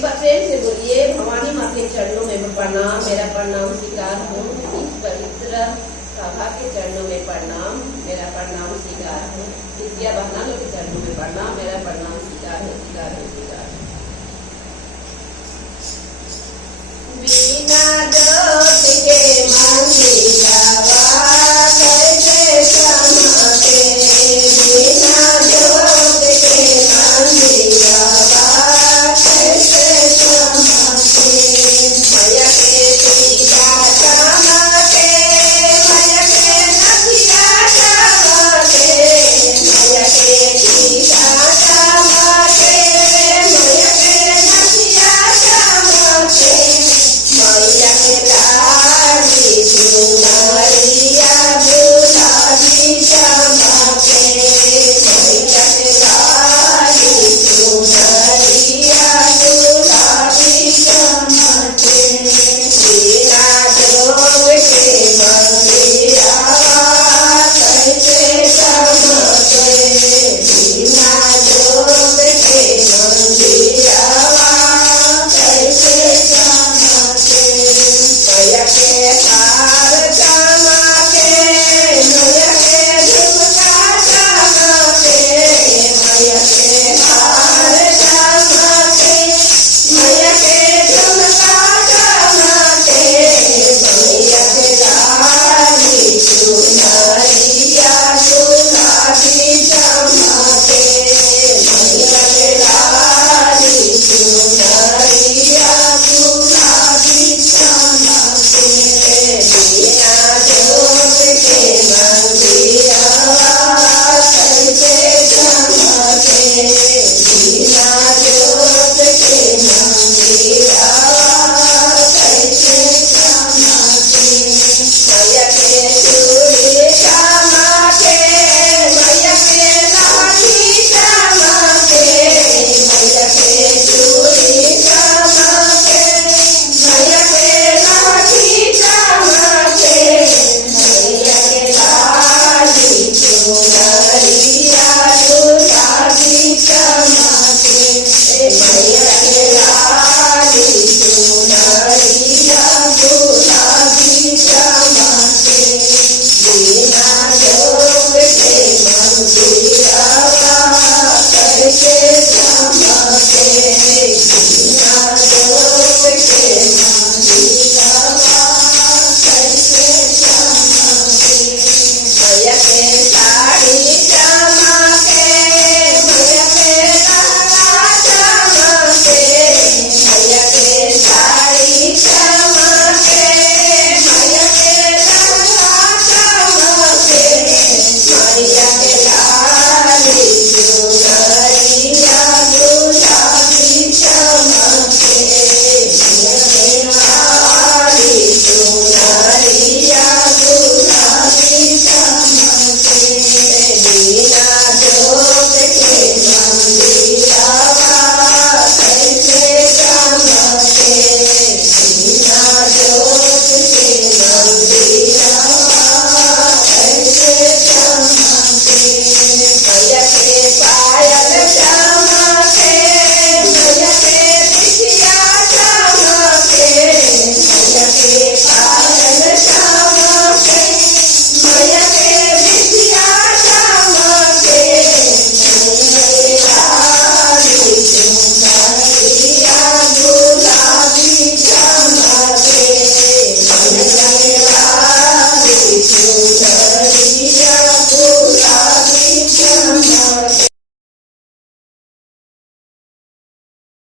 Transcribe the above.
एक बार प्रेम से बोलिए, भवानी माँ के चरणों में प्रणाम, मेरा प्रणाम स्वीकार हूँ। इस पवित्र सभा के चरणों में प्रणाम, मेरा प्रणाम स्वीकार हूँ। विद्या बहना लोग के चरणों में प्रणाम, मेरा प्रणाम स्वीकार है, स्वीकार है, स्वीकार है। बिना जोत के मंदिरवा कैसे चमके, बिना जोत के मंदिरवा कैसे चमके। मैया के टीका चमके, मैया के नथिया चमके, मैया के टीका चमके, मैया के नथिया चमके। मैया के लाली चुनरिया गुलाबी चमके, मैया के लाली चुनरिया गुलाबी चमके। बिना जोत के मंदिरवा कैसे चमके, बिना जोत के मंदिरवा कैसे चमके। मैया के हार चमके, मैया के झुमका चमके, मैया के हार चमके, मैया के झुमका चमके। मैया के लाली चुनरिया गुलाबी चमके, मैया के लाली चुनरिया गुलाबी चमके। बिना जोत के मंदिरवा कैसे चमके, बिना जोत के मंदिरवा कैसे चमके। मैया के चूड़ी चमके, मैया के लाठी चमके, मैया के चूड़ी चमके, मैया के लाठी चमके। मैया के लाली चुनरिया गुलाबी चमके, मैया के लाली चुनरिया गुलाबी चमके। बिना जोत के मंदिरवा कैसे चमके, बिना जोत के मंदिरवा कैसे चमके। मैया के साड़ी चमके, मैया के लहंगा चमके, मैया के साड़ी चमके, मैया के लहंगा चमके। मैया के लाली चुनरिया गुलाबी चमके, मैया के लाली चुनरिया गुलाबी चमके। बिना जोत के मंदिरवा कैसे चमके, बिना जोत के मंदिरवा कैसे चमके। मैया के पायल चमके, मैया के बिछिया चमके, मैया के पायल चमके, मैया के बिछिया चमके। मैया के लाली चुनरिया गुलाबी चमके, मैया के लाली चुनरिया